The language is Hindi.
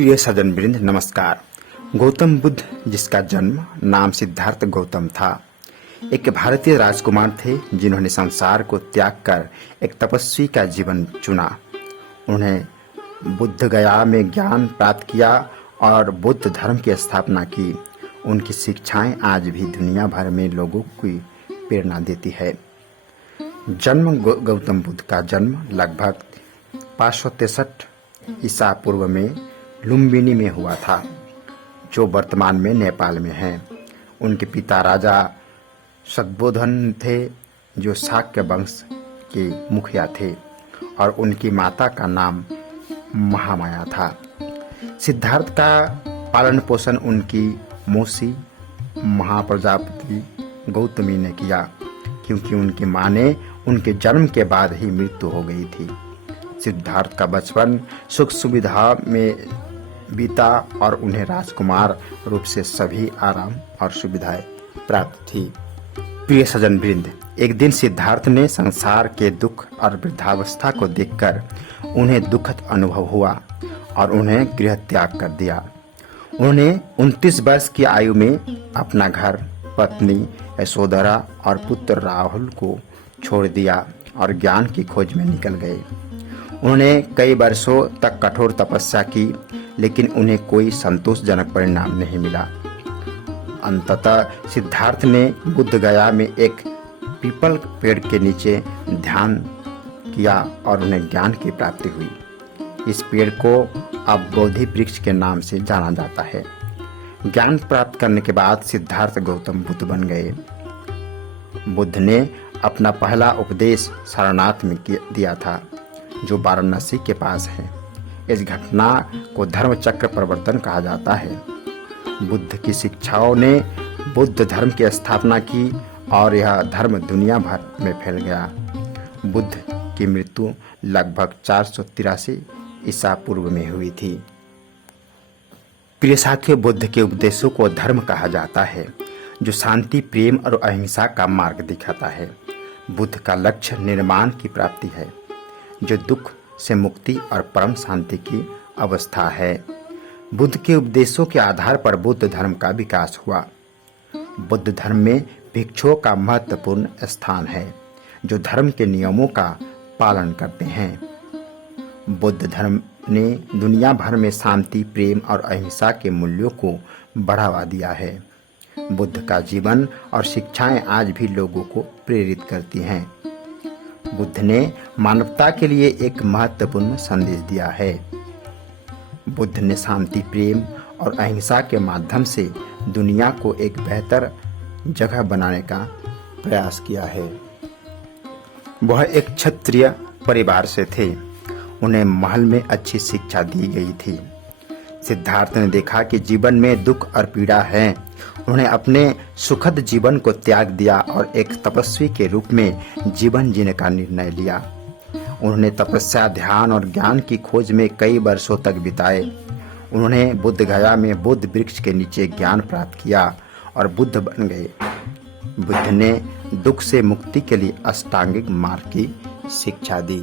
प्रिय सज्जन वृंद नमस्कार। गौतम बुद्ध, जिसका जन्म नाम सिद्धार्थ गौतम था, एक भारतीय राजकुमार थे जिन्होंने संसार को त्याग कर एक तपस्वी का जीवन चुना। उन्हें बुद्ध गया में ज्ञान प्राप्त किया और बुद्ध धर्म की स्थापना की। उनकी शिक्षाएं आज भी दुनिया भर में लोगों की प्रेरणा देती है। गौतम बुद्ध का जन्म लगभग 563 ईसा पूर्व में लुम्बिनी में हुआ था, जो वर्तमान में नेपाल में है। उनके पिता राजा शतबोधन थे, जो शाक्य वंश के मुखिया थे, और उनकी माता का नाम महामाया था। सिद्धार्थ का पालन पोषण उनकी मौसी महाप्रजापति गौतमी ने किया, क्योंकि उनकी मां ने उनके जन्म के बाद ही मृत्यु हो गई थी। सिद्धार्थ का बचपन सुख सुविधा में बीता और उन्हें राजकुमार रूप से सभी आराम और सुविधाएं प्राप्त थी। प्रिय सज्जन वृंद, एक दिन सिद्धार्थ ने संसार के दुख और वृद्धावस्था को देखकर उन्हें दुखद अनुभव हुआ और उन्हें गृह त्याग कर दिया। उन्होंने 29 वर्ष की आयु में अपना घर, पत्नी यशोधरा और पुत्र राहुल को छोड़ दिया और ज्ञान की खोज में निकल गए। उन्होंने कई वर्षों तक कठोर तपस्या की, लेकिन उन्हें कोई संतोषजनक परिणाम नहीं मिला। अंततः सिद्धार्थ ने बुद्ध गया में एक पीपल पेड़ के नीचे ध्यान किया और उन्हें ज्ञान की प्राप्ति हुई। इस पेड़ को अब बोधि वृक्ष के नाम से जाना जाता है। ज्ञान प्राप्त करने के बाद सिद्धार्थ गौतम बुद्ध बन गए। बुद्ध ने अपना पहला उपदेश सारनाथ में दिया था, जो वाराणसी के पास है। इस घटना को धर्म चक्र प्रवर्तन कहा जाता है। बुद्ध की शिक्षाओं ने बुद्ध धर्म की स्थापना की और यह धर्म दुनिया भर में फैल गया। बुद्ध की मृत्यु लगभग 483 ईसा पूर्व में हुई थी। प्रिय साथियों, बुद्ध के उपदेशों को धर्म कहा जाता है, जो शांति, प्रेम और अहिंसा का मार्ग दिखाता है। बुद्ध का लक्ष्य निर्माण की प्राप्ति है, जो दुख से मुक्ति और परम शांति की अवस्था है। बुद्ध के उपदेशों के आधार पर बुद्ध धर्म का विकास हुआ। बुद्ध धर्म में भिक्षुओं का महत्वपूर्ण स्थान है, जो धर्म के नियमों का पालन करते हैं। बुद्ध धर्म ने दुनिया भर में शांति, प्रेम और अहिंसा के मूल्यों को बढ़ावा दिया है। बुद्ध का जीवन और शिक्षाएं आज भी लोगों को प्रेरित करती हैं। बुद्ध ने मानवता के लिए एक महत्वपूर्ण संदेश दिया है। बुद्ध ने शांति, प्रेम और अहिंसा के माध्यम से दुनिया को एक बेहतर जगह बनाने का प्रयास किया है। वह एक क्षत्रिय परिवार से थे। उन्हें महल में अच्छी शिक्षा दी गई थी। सिद्धार्थ ने देखा कि जीवन में दुख और पीड़ा है। उन्होंने अपने सुखद जीवन को त्याग दिया और एक तपस्वी के रूप में जीवन जीने का निर्णय लिया। उन्होंने तपस्या, ध्यान और ज्ञान की खोज में कई वर्षों तक बिताए। उन्होंने बुद्ध गया में बुद्ध वृक्ष के नीचे ज्ञान प्राप्त किया और बुद्ध बन गए। बुद्ध ने दुख से मुक्ति के लिए अष्टांगिक मार्ग की शिक्षा दी।